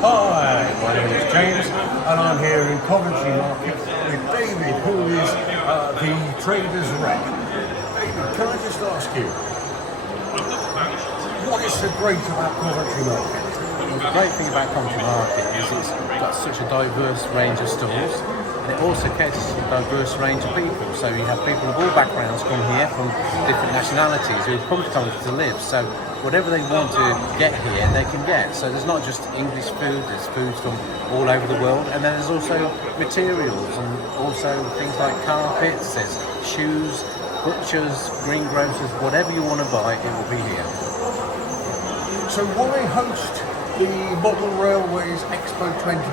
Hi, my name is James and I'm here in Coventry Market with David, who is the Traders Rep. David, can I just ask you, what is so great about Coventry Market? The great thing about Coventry Market is it's got such a diverse range of stores, and it also caters to a diverse range of people. So you have people of all backgrounds come here from different nationalities who have come to Coventry to live. So whatever they want to get here, they can get. So there's not just English food, there's foods from all over the world, and then there's also materials and also things like carpets, there's shoes, butchers, greengrocers, whatever you want to buy, it will be here. So why host the Model Railways Expo 23?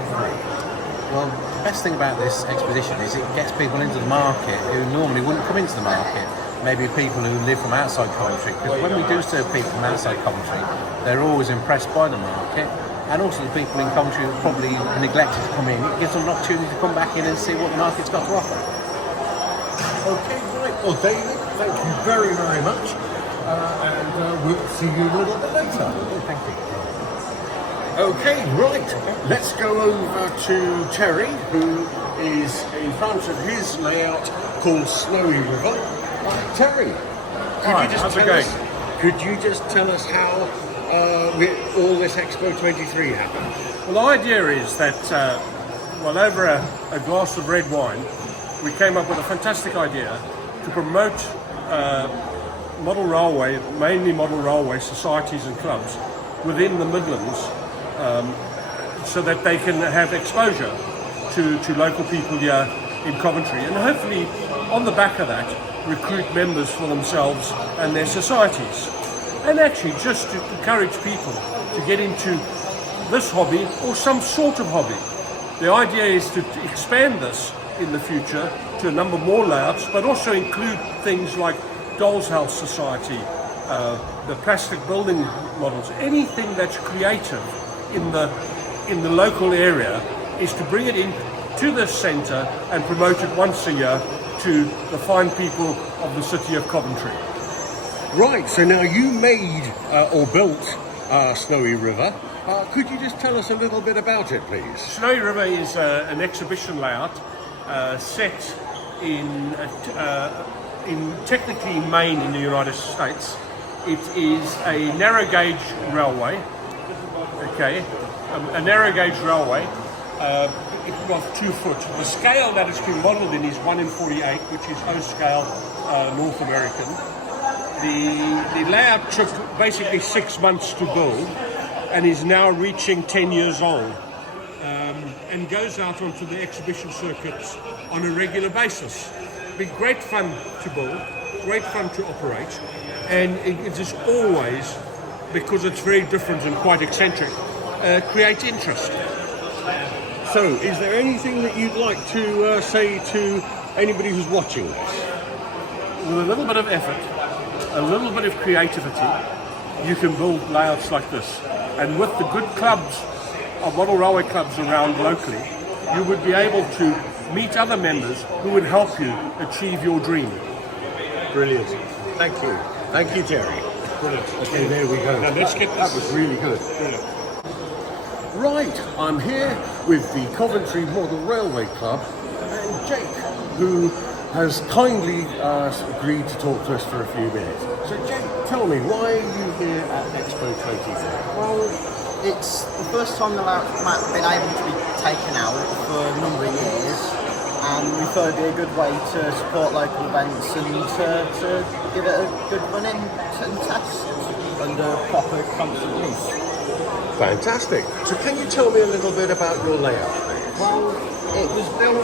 Well, the best thing about this exposition is it gets people into the market who normally wouldn't come into the market. Maybe people who live from outside Coventry, because when we do serve people from outside Coventry, they're always impressed by the market, and also the people in Coventry who probably neglected to come in. It gives them an opportunity to come back in and see what the market's got to offer. Okay, right. Well, David, thank you very, very much, and we'll see you a little bit later. Thank you. Okay, right. Let's go over to Terry, who is in front of his layout called Snowy River. Terry, could you just tell us how all this Expo 23 happened? Well, the idea is that, over a glass of red wine, we came up with a fantastic idea to promote model railway, mainly model railway societies and clubs within the Midlands, so that they can have exposure to local people here in Coventry, and hopefully on the back of that recruit members for themselves and their societies, and actually just to encourage people to get into this hobby or some sort of hobby. The idea is to expand this in the future to a number more layouts, but also include things like Doll's House Society, the plastic building models, anything that's creative in the local area, is to bring it in to this centre and promote it once a year to the fine people of the city of Coventry. Right, so now you made or built Snowy River. Could you just tell us a little bit about it, please? Snowy River is an exhibition layout set in technically in Maine in the United States. It is a narrow gauge railway, a narrow gauge railway. It's got 2 foot. The scale that it's been modelled in is 1 in 48, which is O scale North American. The layout took basically 6 months to build and is now reaching 10 years old, and goes out onto the exhibition circuits on a regular basis. It'll be great fun to build, great fun to operate, and it is always, because it's very different and quite eccentric, create interest. So, is there anything that you'd like to say to anybody who's watching this? With a little bit of effort, a little bit of creativity, you can build layouts like this. And with the good clubs, model railway clubs around locally, you would be able to meet other members who would help you achieve your dream. Brilliant. Thank you. Thank you, Terry. Brilliant. Okay, there we go. Now let's get this. That was really good. Brilliant. Right, I'm here with the Coventry Model Railway Club and Jake, who has kindly agreed to talk to us for a few minutes. So Jake, tell me, why are you here at Expo 23? Well, it's the first time the layouts been able to be taken out for a number of years, and we thought it'd be a good way to support local events and to give it a good running and test under proper constant use. Fantastic. So can you tell me a little bit about your layout, please? Well, it was built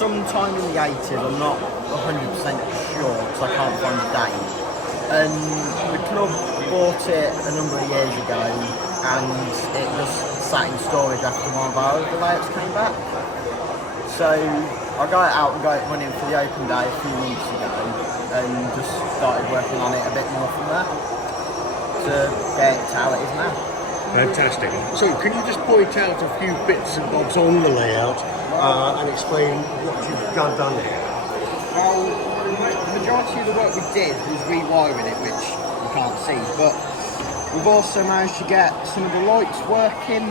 sometime in the 80s, I'm not 100% sure because I can't find the date. And the club bought it a number of years ago, and it just sat in storage after one of our other layouts came back. So I got it out and got it running for the open day a few months ago, and just started working on it a bit more from there to get it to how it is now. Fantastic. So can you just point out a few bits and bobs on the layout and explain what you've done here? Well, the majority of the work we did was rewiring it, which you can't see, but We've also managed to get some of the lights working,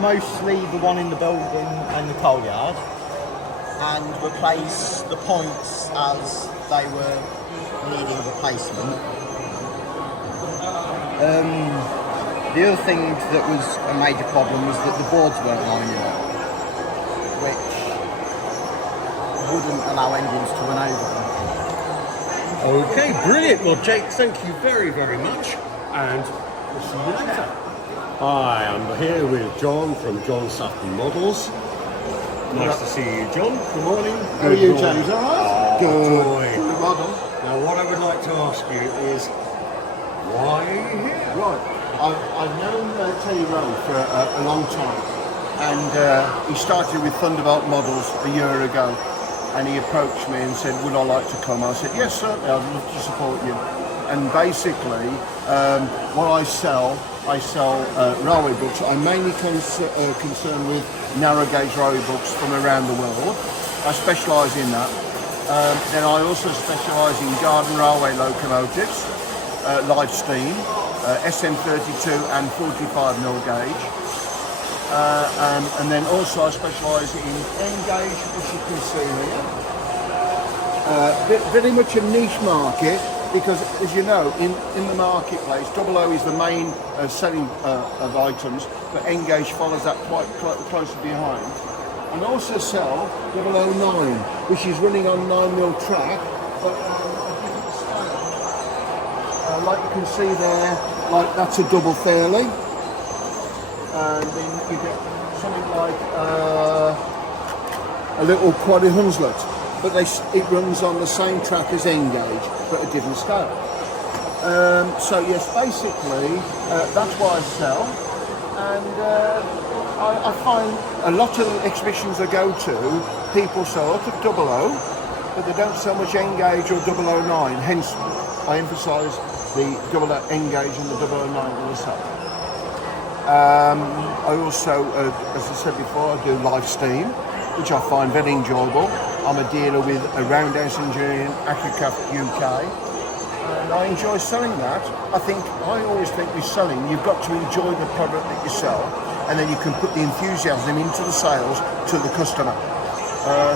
mostly the one in the building and the coal yard, and replace the points as they were needing replacement. The other thing that was a major problem was that the boards weren't lining up, which wouldn't allow engines to run over them. Okay, brilliant. Well, Jake, thank you very, very much, and we'll see you later. Hi, I'm here with John from John Sutton Models. Nice to see you, John. Good morning. How are you, James? All right? Good. Well done. Now, what I would like to ask you is, why are you here? Right. I've known Teddy Rowe for a long time, and he started with Thunderbolt Models a year ago, and he approached me and said, would I like to come? I said, yes, certainly, I'd love to support you. And basically, what I sell railway books. I'm mainly concerned with narrow gauge railway books from around the world. I specialise in that. Then I also specialise in garden railway locomotives, live steam, SM32 and 45mm gauge. And then also I specialise in N gauge, which you can see here. Very much a niche market, because as you know, in the marketplace, 00 is the main selling of items, but N gauge follows that quite closely behind. And also sell 009, which is running on 9mm track, but a different style. Like you can see there, like that's a double fairly. And then you get something like a little quaddy Hunslet, but it runs on the same track as N gauge, but a different scale. So yes, basically that's what I sell, and I find a lot of exhibitions I go to, people sell a lot of 00, but they don't sell much N gauge or 009. Hence, I emphasise the N gauge and the 009 also. I also, as I said before, I do live steam, which I find very enjoyable. I'm a dealer with a Roundhouse Engineering, Acucraft UK, and I enjoy selling that. I always think with selling, you've got to enjoy the product that you sell, and then you can put the enthusiasm into the sales to the customer.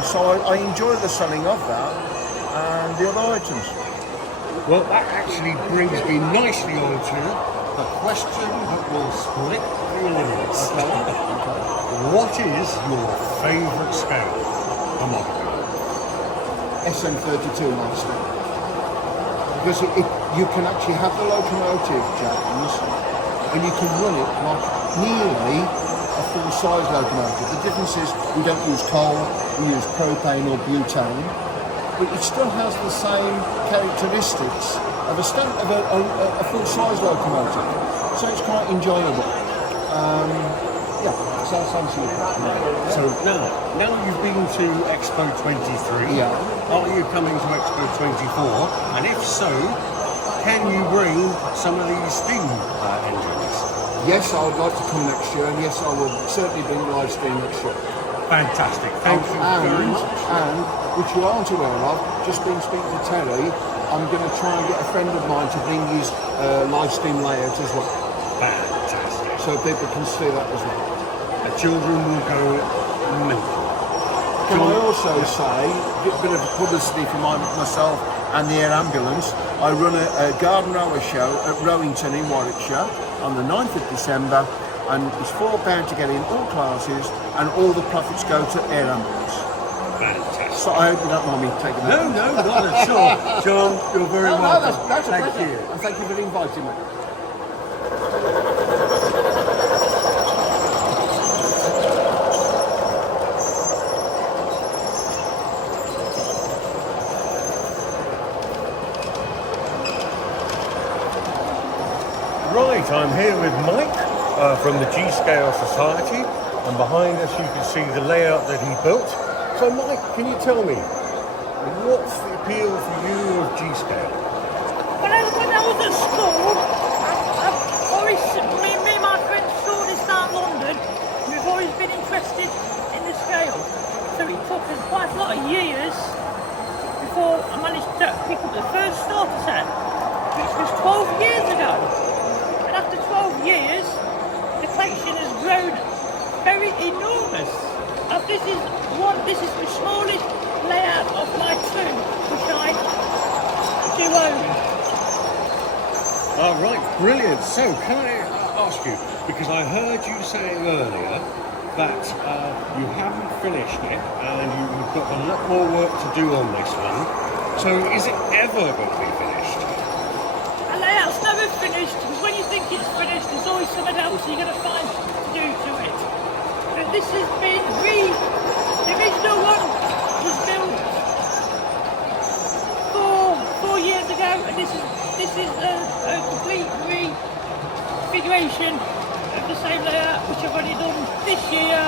So I enjoy the selling of that and the other items. Well, that actually brings me nicely on to the question that will split the audience. What is your favourite scale? Come on. SM32 monster. Because you can actually have the locomotive, James, and you can run it like nearly a full-size locomotive. The difference is we don't use coal, we use propane or butane, but it still has the same characteristics of a full-size locomotive. So it's quite enjoyable. Yeah, so that's answering your question. So now you've been to Expo 23. Yeah. Are you coming to Expo 24? And if so, can you bring some of these steam engines? Yes, I would like to come next year, and yes, I will certainly bring live steam next year. Fantastic. Thank you very much. And, which you aren't aware of, just been speaking to Terry, I'm going to try and get a friend of mine to bring his live steam layout as well. Fantastic. So people can see that as well. The children will go mental. Can I also say, a bit of publicity for myself and the air ambulance, I run a garden rower show at Rowington in Warwickshire on the 9th of December, and it's £4 to get in all classes, and all the profits go to air ambulance. Fantastic. So I hope you don't mind me taking that. No, not at all. John, you're very welcome. That's a Thank pleasure. you. And thank you for inviting me. Right, I'm here with Mike from the G-Scale Society, and behind us you can see the layout that he built. So Mike, can you tell me, what's the appeal for you of G-Scale? When I was at school, me and my friends saw this down London. We've always been interested in the scale. So it took us quite a lot of years before I managed to pick up the first starter set, which was 12 years ago. And after 12 grown very enormous. And this is the smallest layout of my two, which I do own. Right, brilliant. So, can I ask you, because I heard you saying earlier that you haven't finished it and you've got a lot more work to do on this one. So, is it ever going to be finished? A layout's never finished, because when you think it's finished, there's always something else you're going to find to do to it. But this has been the original one was built four years ago, and this is a complete refiguration of the same layout, which I've already done this year,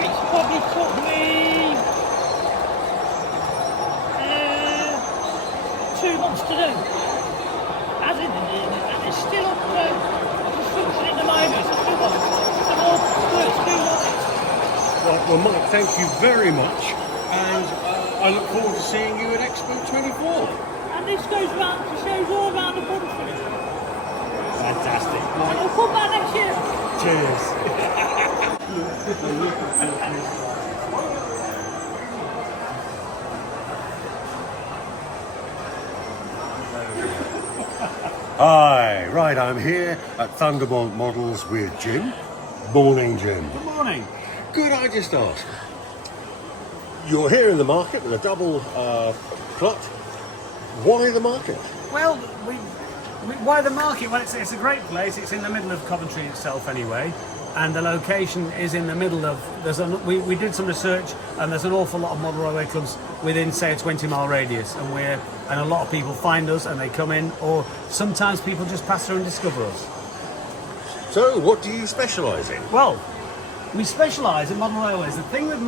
which probably took me 2 months to do. As in, and it's still up construction at the moment. I've still got some more work to do on it. Right, well, Mike, thank you very much, and I look forward to seeing you at Expo 24. And this goes round to shows all around the country. Fantastic. And we'll come back next year. Cheers. Hi, right, I'm here at Thunderbolt Models with Jim. Morning, Jim. Good morning. Could I just ask, you're here in the market with a double plot. Why the market? Well, why the market? Well, it's a great place. It's in the middle of Coventry itself anyway, and the location is in the middle of. We did some research, and there's an awful lot of model railway clubs within, say, a 20-mile radius, and a lot of people find us and they come in, or sometimes people just pass through and discover us. So, what do you specialise in? Well, we specialise in model railways. The thing with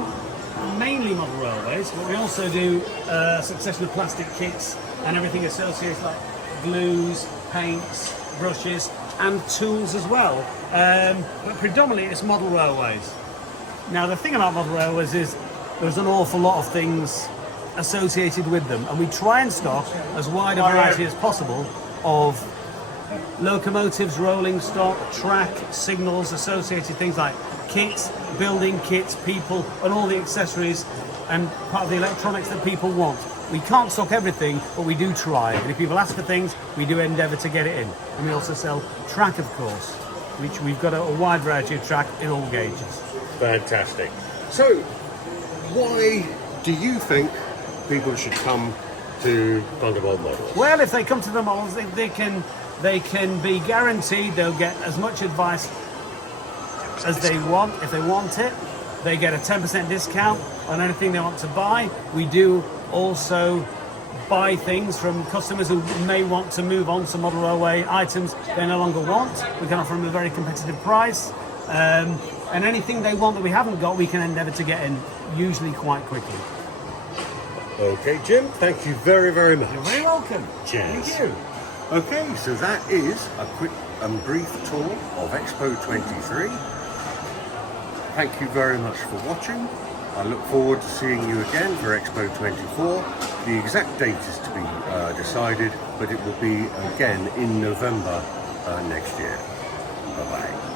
mainly model railways, but we also do a succession of plastic kits and everything associated, like glues, paints, brushes, and tools as well. But predominantly it's model railways. Now, the thing about model railways is there's an awful lot of things associated with them, and we try and stock as wide a variety as possible of locomotives, rolling stock, track, signals, associated things like kits, building kits, people, and all the accessories and part of the electronics that people want. We can't stock everything, but we do try. And if people ask for things, we do endeavour to get it in. And we also sell track, of course, which we've got a wide variety of track in all gauges. Fantastic. So, why do you think people should come to Thunderbolt Models? Well, if they come to the models, they can be guaranteed they'll get as much advice as they want. If they want it, they get a 10% discount on anything they want to buy. We do also buy things from customers who may want to move on to model railway items they no longer want. We can offer them a very competitive price, and anything they want that we haven't got, we can endeavour to get in, usually quite quickly. Okay, Jim, thank you very, very much. You're very welcome. Cheers. Thank you. Okay, so that is a quick and brief tour of Expo 23. Thank you very much for watching. I look forward to seeing you again for Expo 24. The exact date is to be decided, but it will be again in November next year. Bye-bye.